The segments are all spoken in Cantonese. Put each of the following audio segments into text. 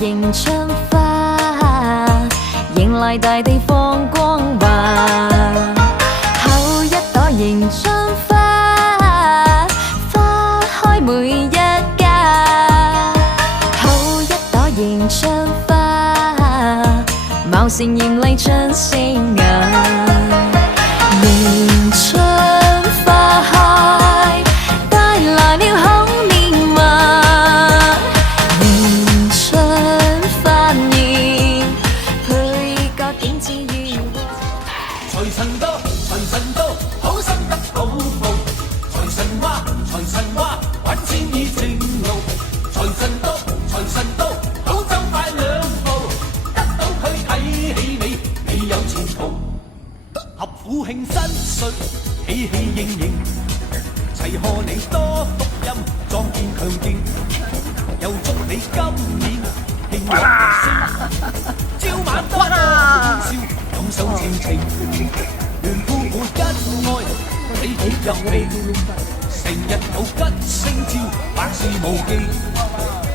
迎春花，迎來大地放光華。後一朵迎春花，花開每一家。後一朵迎春花，貌似豔麗春星雅。迎春花開，帶來了好年華。迎春發現，配角點子如財神到，財神到，好心得好報。財神話，財神話，揾錢已正路。財神到，財神到，好走快兩步，得到佢睇起你，你有前途。合府慶新歲，喜氣盈盈，齊賀你多福音，壯健強勁，又祝你今年慶運樂升，朝晚多多歡笑，感受情情，聯夫婦恩愛，喜喜入味，成日有吉星照，百事無忌，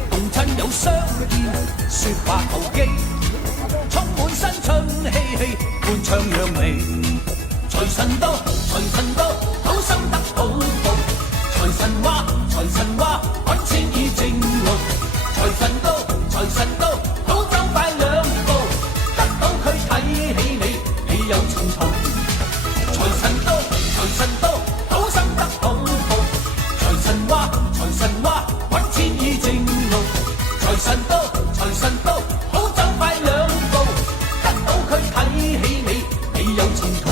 共親友相見，説話投機，充滿新春氣氣，歡唱揚眉。財神到，財神到，好心得好報。財神話，財神話，揾錢已正路。財神到，財神到，好走快兩步，得到佢睇起你，你有前途。財神到，財神到，好心得好報。財神話，財神話，揾錢已正路。財神到，財神到，好走快兩步，得到佢睇起你，你有前途。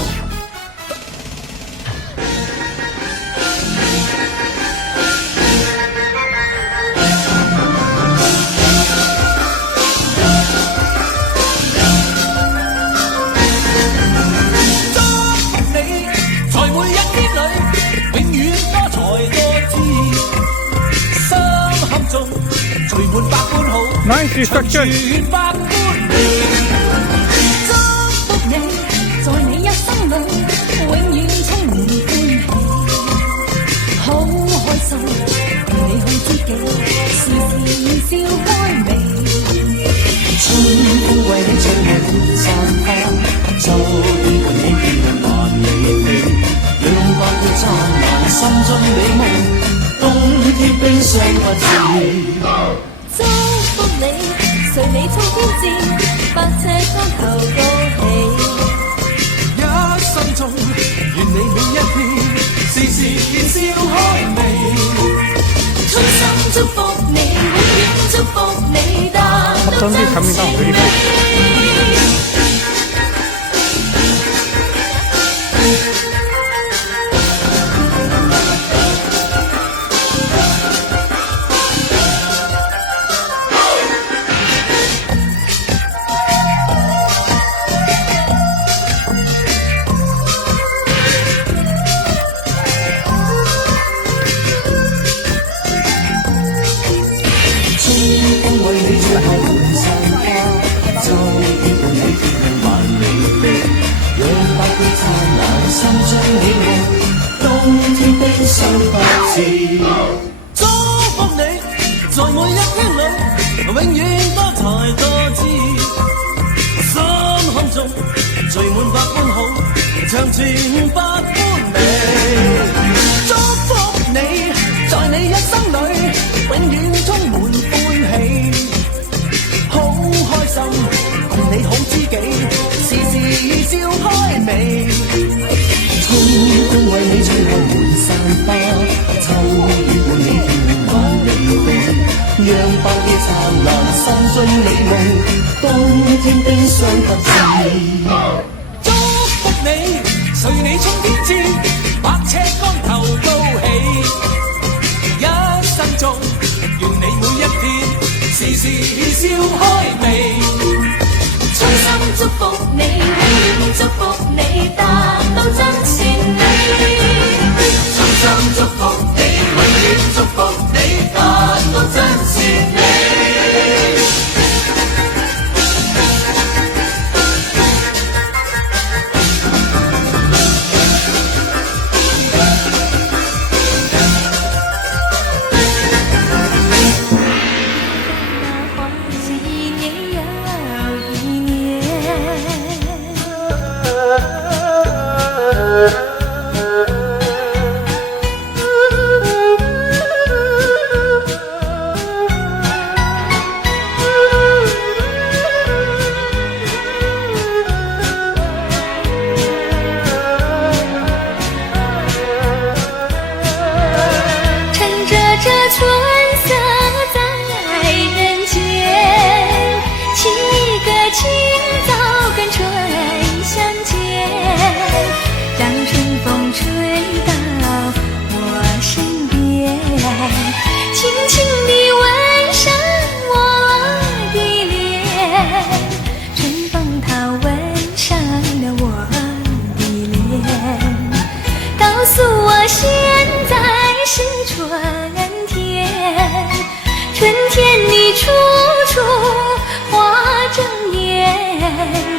Nice structure. 祝福你，在你一生裏，永遠充滿歡喜，好開心，同你好知己，時時笑開眉。春風為你吹滿散花，秋天伴你見人萬里飛，陽光會燦爛，心中美夢，冬天冰霜不至。祝福你，隨你衝天戰，百尺竿頭高起。一生中，願你每一天，時時笑開眉。衷心祝福你，永遠祝福你，達到真善美。祝福你，在每一天裏，永遠多才多姿，心坎中聚滿百般好，長存百般美。祝福你，在你一生裏，永遠充滿歡喜，好開心，共你好知己，時時笑開眉。春風為你吹開滿山花，秋雨伴你甜萬里飛，讓百夜燦爛，心中美夢，冬天冰霜不至。祝福你，隨你衝天戰，百尺竿頭高起。一生中，願你每一天，時時笑開眉。衷心祝福你，永遠祝福你，達到真善美。衷心祝福你，永遠祝福你，達到真善美。现在是春天，春天里处处花争艳。